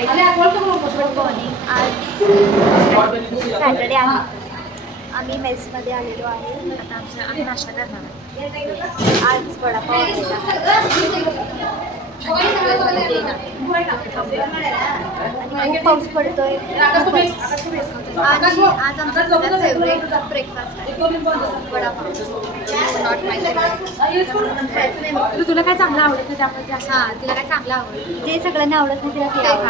Good morning. आज Saturday आहे. आम्ही मेसमध्ये आलेलो आहे. आता आम्ही नाश्ता करणार आहे. आज वडापाव आलेला आणि खूप पाऊस पडतोय. आणि आज आमचा सगळ्यात फेवरेट ब्रेकफास्ट आहे वडापाव. Not my favourite. तुला काय चांगलं आवडतं त्यामध्ये? हां, तिला काय चांगलं आवडतं. जे सगळ्यांना आवडत नाही तिला ते आवडतं.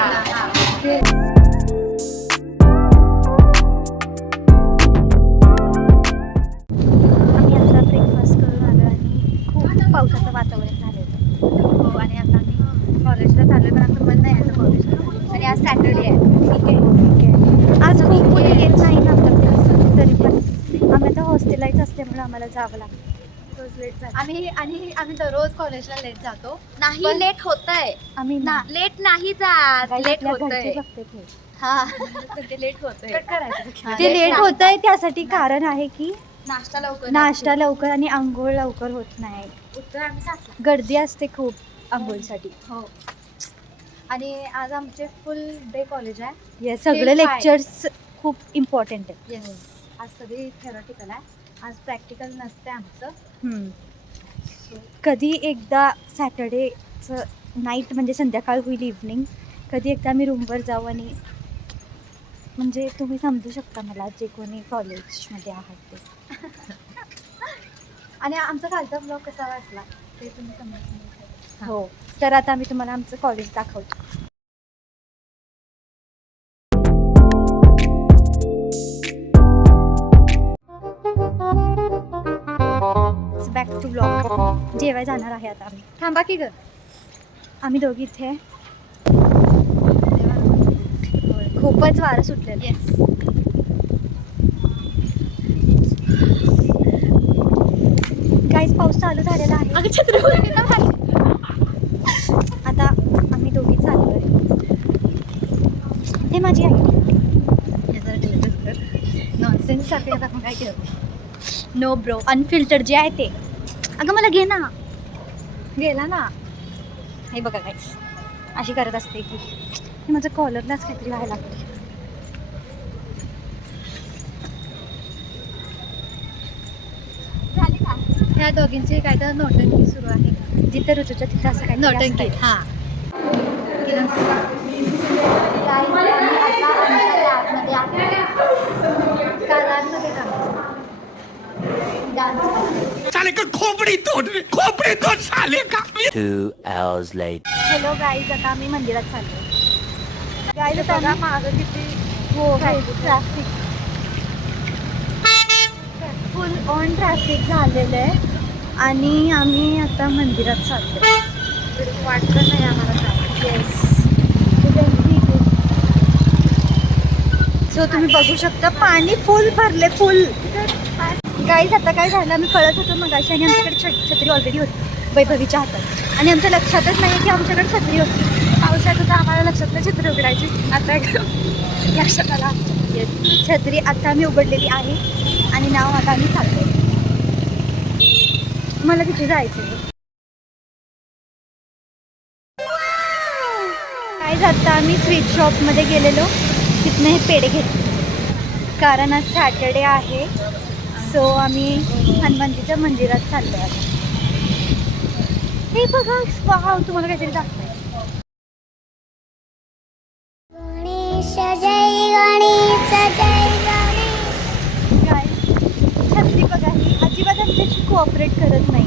आम्ही आता ब्रेकफास्ट करून आलो आणि खूप पावसाचं वातावरण झालं होतं. हो, आणि आता आम्ही कॉलेजला चाललो, पण आमचं मन नाही आता कॉलेजला. आणि आज सॅटर्डे आहे. ठीक आहे. आज खूप मुली येत नाही ना आपल्याकडे, तरी पण आम्ही आता हॉस्टेलाइज असल्यामुळे आम्हाला जावं लागतं. रोज लेट झालं. आम्ही दररोज कॉलेजला लेट जातो. नाही, लेट होतंय. आम्ही लेट नाही जात, लेट होतंय. हा, ते लेट होतंय. कट करायचं. ते लेट होतंय त्यासाठी कारण आहे की नाश्ता लवकर आणि आंघोळ लवकर होत नाही. उत्तर आम्ही 7ला. गर्दी असते खूप आंघोळसाठी. हो. आणि आज आमचे फुल डे कॉलेज आहे. येस, सगळे लेक्चर्स खूप इम्पॉर्टंट आहेत. येस, आज सगळी थेरॉटिकल आहे. आज प्रॅक्टिकल नसते आमचं. कधी एकदा सॅटर्डेचं नाईट म्हणजे संध्याकाळ होईल, इव्हनिंग, कधी एकदा मी रूमवर जाऊ आणि म्हणजे तुम्ही समजू शकता मला, जे कोणी कॉलेजमध्ये आहात ते. आणि आमचा कालचा ब्लॉग कसा वाटला ते तुम्ही समजून. हो, तर आता आम्ही तुम्हाला आमचं कॉलेज दाखवतो. Back to blog. जेवाय जाणार आहे आता आम्ही. थांबा की ग. आम्ही दोघी इथे. खूपच वारं सुटलेलं. येस. काहीच पाऊस चालू झालेला आहे. अगं छत्री वगैरे आता आम्ही दोघी चाललो आहे. हे माझी आई. नॉनसेन्स सारखे आता आपण काय केलं. नो ब्रो, अनफिल्टर जे आहे ते. अगं मला घे ना. गेला ना. हे बघा गाईस, अशी करत असते की हे माझं कॉलरलाच काहीतरी व्हायला लागते. झाली का? ह्या दोघींची काय तर नोटंकी सुरू आहे. जिथं ऋतूच्या तिथं असं काही नोटंकी. हां. साले का खोपड़ी तोड़ साले का. 2 hours later. हॅलो गाईज, आता आम्ही मंदिरात चाललो. गाईज आता बघा आम्ही मागं किती. हो, ट्रॅफिक फुल ऑन ट्रॅफिक झालेलं आहे आणि आम्ही आता मंदिरात चाललो. वाटलं नाही आम्हाला. येस, सो तुम्ही बघू शकता पाणी फुल भरले, फुल. गाईज आता काय झालं, आम्ही कळत होतो मगाशी आणि आमच्याकडे छत्री ऑलरेडी होती वैभवीच्या हातात आणि आमच्या लक्षातच नाही की आमच्याकडे छत्री होती. पावसात होता, आम्हाला लक्षात नाही चित्र उघडायची. आता लक्षात आला. येस, छत्री आता आम्ही उघडलेली आहे आणि नाव आता आम्ही चाललो. मला तिथे जायचं. काय आता आम्ही स्वीट शॉपमध्ये गेलेलो, तिथनं हे पेढे घेतले कारण आज सॅटर्डे आहे. सो आम्ही हनुमानजीच्या मंदिरात चाललो आहे. हे बघा, वाव, तुम्हाला काहीतरी दाखवायचं. छत्री बघा, ही अजिबात आमच्याशी कोऑपरेट करत नाही.